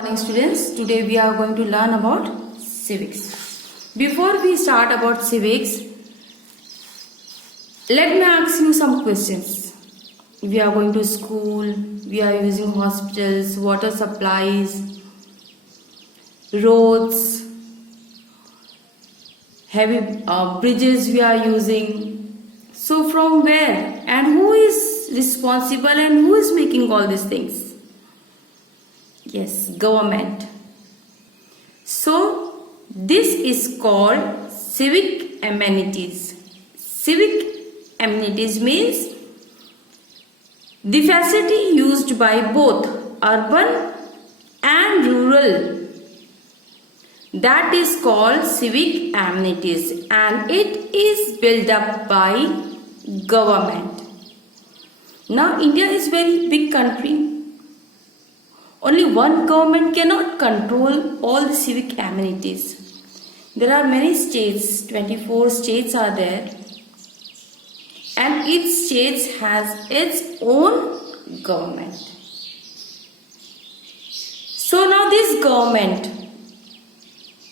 Morning students, today we are going to learn about civics. Before we start about civics, let me ask you some questions. We are going to school, we are using hospitals, water supplies, roads, heavy bridges we are using. So from where and who is responsible and who is making all these things? Yes, government. So this is called civic amenities. Civic amenities means the facility used by both urban and rural. That is called civic amenities and it is built up by government. Now India is very big country. Only one government cannot control all the civic amenities. There are many states, 24 states are there, and each state has its own government. So now this government,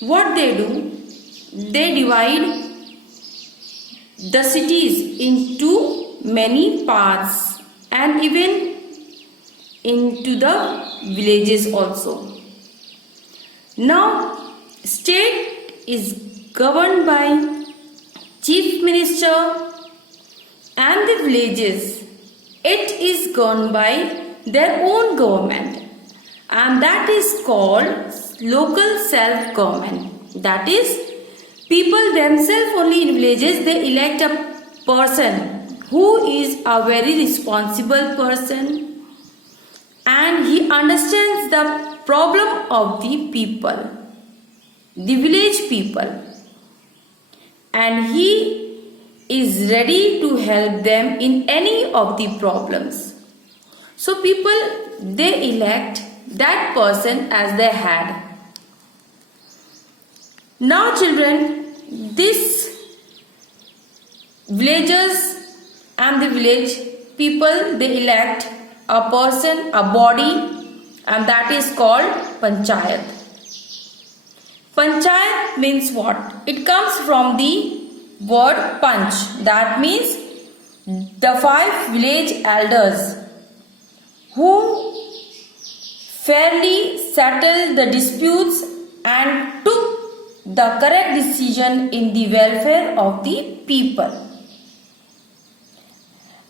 what they do, they divide the cities into many parts and even into the villages also. Now state is governed by chief minister and the villages, it is governed by their own government and that is called local self-government. That is, people themselves only in villages, they elect a person who is a very responsible person and he understands the problem of the people, the village people, and he is ready to help them in any of the problems. So people, they elect that person as their head. Now children, this villagers and the village people, they elect a person, a body, and that is called panchayat. Panchayat means what? It comes from the word panch. That means the 5 village elders who fairly settled the disputes and took the correct decision in the welfare of the people.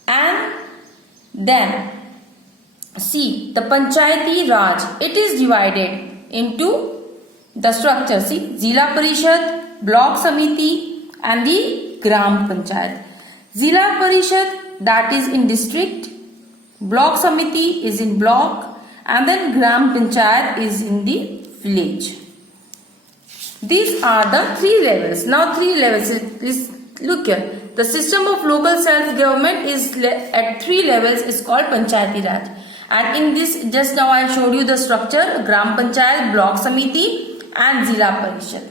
And then see, the Panchayati Raj, it is divided into the structure. See, Zila Parishad, Block Samiti and the Gram Panchayat. Zila Parishad, that is in district, Block Samiti is in block and then Gram Panchayat is in the village. These are the 3 levels. Now 3 levels, look here. The system of local self-government is at 3 levels is called Panchayati Raj. And in this, just now I showed you the structure, Gram Panchayat, Block Samiti and Zila Parishad.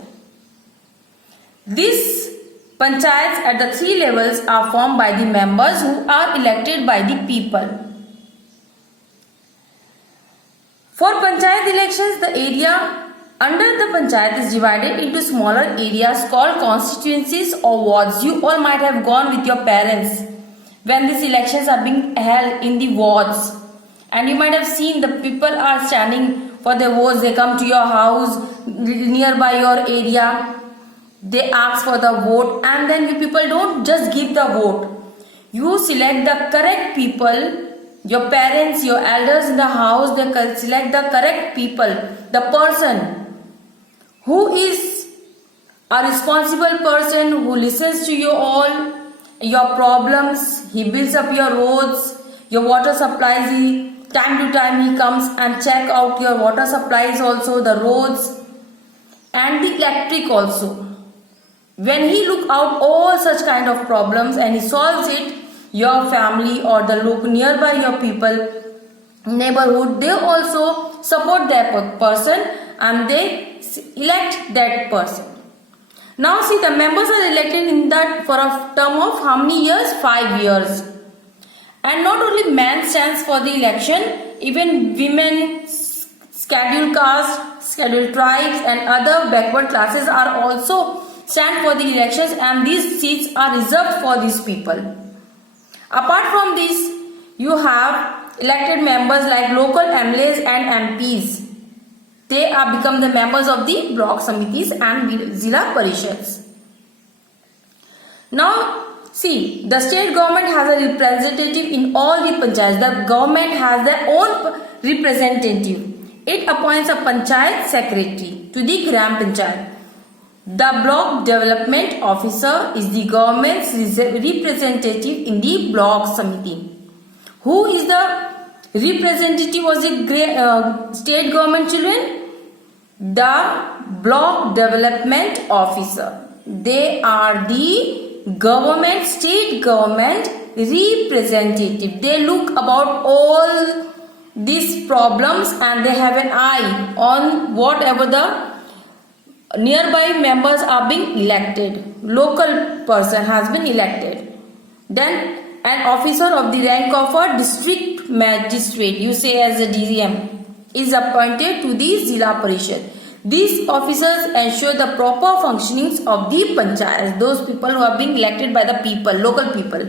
These panchayats at the 3 levels are formed by the members who are elected by the people. For panchayat elections, the area under the panchayat is divided into smaller areas called constituencies or wards. You all might have gone with your parents when these elections are being held in the wards. And you might have seen the people are standing for their votes. They come to your house, nearby your area. They ask for the vote and then you people don't just give the vote. You select the correct people. Your parents, your elders in the house, they select the correct people. The person who is a responsible person who listens to you all, your problems. He builds up your roads, your water supplies. Time to time he comes and check out your water supplies also, the roads and the electric also. When he look out all such kind of problems and he solves it, your family or the local nearby your people, neighborhood, they also support that person and they elect that person. Now see, the members are elected in that for a term of how many years? 5 years. And not only man stands for the election, even women scheduled caste, scheduled tribes and other backward classes are also stand for the elections, and these seats are reserved for these people. Apart from this, you have elected members like local MLAs and MPs. They are become the members of the block samitis and Zilla Parishads. Now see, the state government has a representative in all the panchayats. The government has their own representative. It appoints a panchayat secretary to the gram panchayat. The block development officer is the government's representative in the block samiti. Who is the representative of the state government, children? The block development officer. They are the government, state government representative. They look about all these problems and they have an eye on whatever the nearby members are being elected. Local person has been elected. Then an officer of the rank of a district magistrate, you say as a DCM, is appointed to the Zilla Parishad. These officers ensure the proper functionings of the panchayats, those people who are being elected by the people, local people.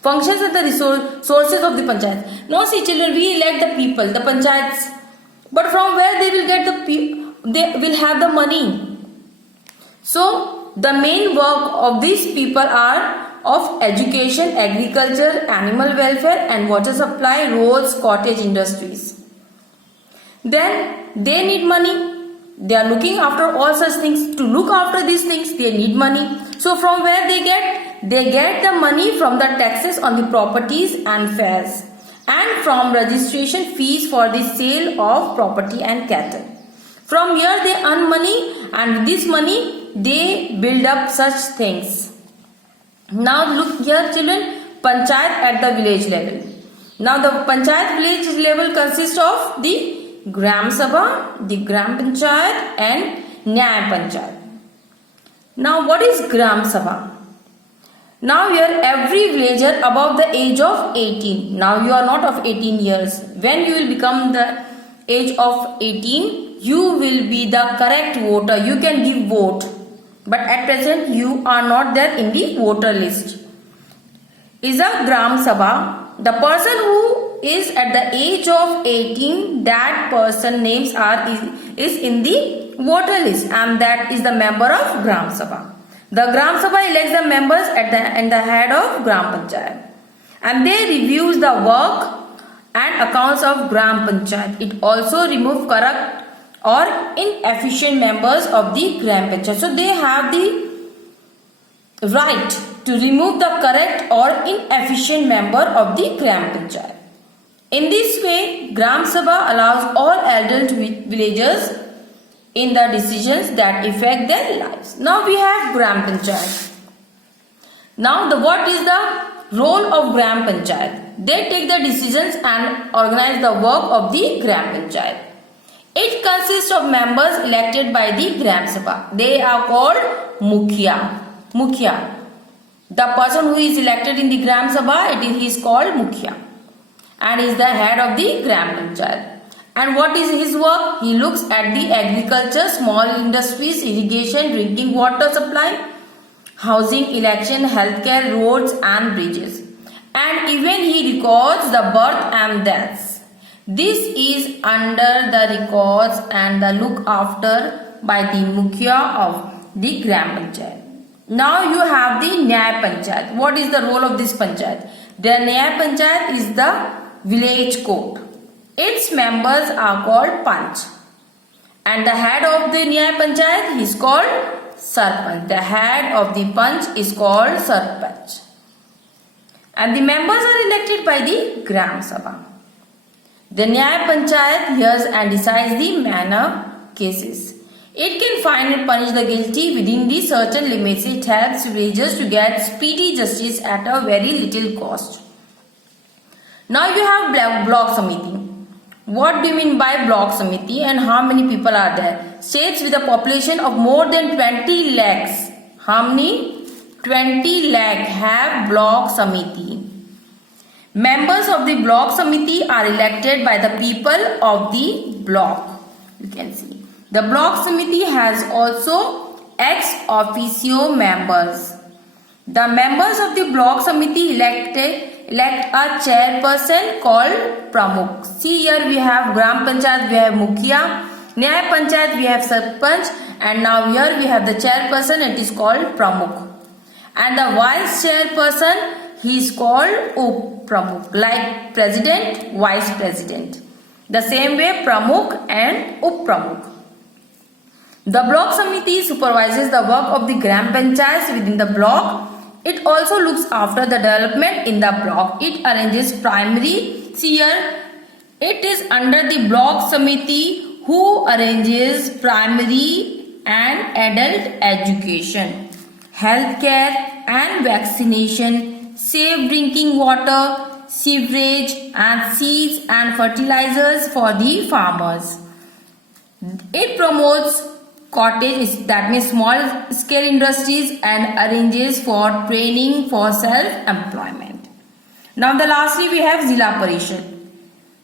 Functions are the sources of the panchayats. Now see children, we elect the people, the panchayats, but from where they will get they will have the money. So the main work of these people are of education, agriculture, animal welfare and water supply, roads, cottage industries. Then they need money. They are looking after all such things. To look after these things, they need money. So from where they get? They get the money from the taxes on the properties and fares, and from registration fees for the sale of property and cattle. From here they earn money, and with this money they build up such things. Now look here children, panchayat at the village level. Now the panchayat village level consists of the Gram Sabha, the Gram Panchayat and Nyay Panchayat. Now what is Gram Sabha? Now here every villager above the age of 18. Now you are not of 18 years. When you will become the age of 18, you will be the correct voter. You can give vote. But at present you are not there in the voter list. Is a Gram Sabha. The person who is at the age of 18, that person names is in the voter list, and that is the member of Gram Sabha. The Gram Sabha elects the members at the head of Gram Panchayat, and they reviews the work and accounts of Gram Panchayat. It also removes corrupt or inefficient members of the Gram Panchayat. So they have the right to remove the correct or inefficient member of the Gram Panchayat. In this way, Gram Sabha allows all adult villagers in the decisions that affect their lives. Now we have Gram Panchayat. Now what is the role of Gram Panchayat? They take the decisions and organize the work of the Gram Panchayat. It consists of members elected by the Gram Sabha. They are called Mukhya. Mukhya. The person who is elected in the Gram Sabha, he is called Mukhya, and is the head of the Gram Panchayat. And what is his work? He looks at the agriculture, small industries, irrigation, drinking water supply, housing, election, healthcare, roads and bridges. And even he records the birth and deaths. This is under the records and the look after by the Mukhya of the Gram Panchayat. Now you have the Nyay Panchayat. What is the role of this Panchayat? The Nyay Panchayat is the village court. Its members are called Panch, and the head of the Nyay Panchayat is called Sarpanch. The head of the Panch is called Sarpanch, and the members are elected by the Gram Sabha. The Nyay Panchayat hears and decides the manner cases. It can find and punish the guilty within the certain limits. It helps villagers to get speedy justice at a very little cost. Now you have block samiti. What do you mean by block samiti and how many people are there? States with a population of more than 20 lakhs. How many? 20 lakh have block samiti. Members of the block samiti are elected by the people of the block. You can see. The block Samiti has also ex officio members. The members of the block Samiti elect a chairperson called Pramukh. See here we have Gram Panchayat, we have Mukhiya. Nyaya Panchayat, we have Sarpanch. And now here we have the chairperson, it is called Pramukh. And the vice chairperson, he is called Up Pramukh. Like president, vice president. The same way Pramukh and Up Pramukh. The block Samiti supervises the work of the Gram Panchayats within the block. It also looks after the development in the block. It arranges primary. See here, it is under the block Samiti who arranges primary and adult education, healthcare and vaccination, safe drinking water, sewerage and seeds and fertilizers for the farmers. It promotes cottage, that means small scale industries, and arranges for training for self-employment. Now lastly we have Zilla Parishad.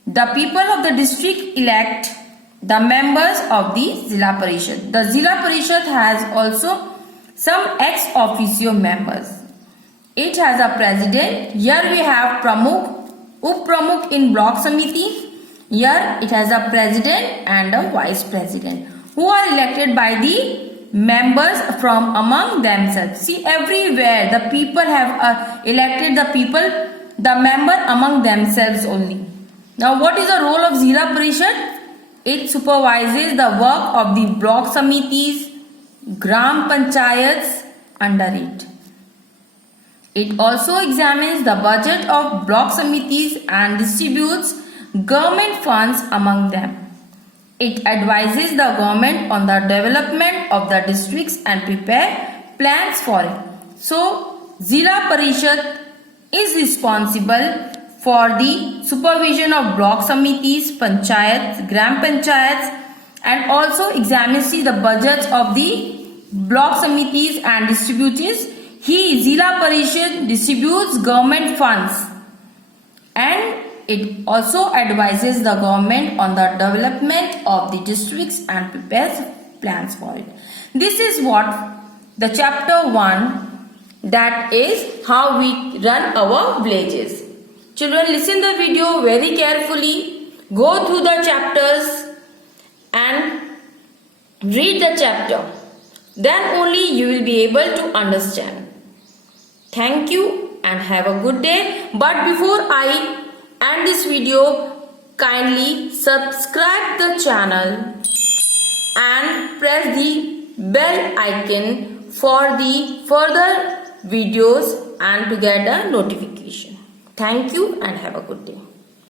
The people of the district elect the members of the Zilla Parishad. The Zilla Parishad has also some ex officio members. It has a president. Here we have Pramukh, Up Pramukh in block Samiti. Here it has a president and a vice president who are elected by the members from among themselves. See, everywhere the people have elected the member among themselves only. Now what is the role of Zilla Parishad? It supervises the work of the block Samitis, Gram Panchayats under it. It also examines the budget of block Samitis and distributes government funds among them. It advises the government on the development of the districts and prepare plans for it. So, Zilla Parishad is responsible for the supervision of block Samitis, Panchayats, Gram Panchayats, and also examines the budgets of the block Samitis and distributes. Zilla Parishad distributes government funds and it also advises the government on the development of the districts and prepares plans for it. This is what the chapter 1, that is how we run our villages. Children, listen the video very carefully, go through the chapters and read the chapter. Then only you will be able to understand. Thank you and have a good day. But before I end this video, kindly subscribe the channel and press the bell icon for the further videos and to get a notification. Thank you and have a good day.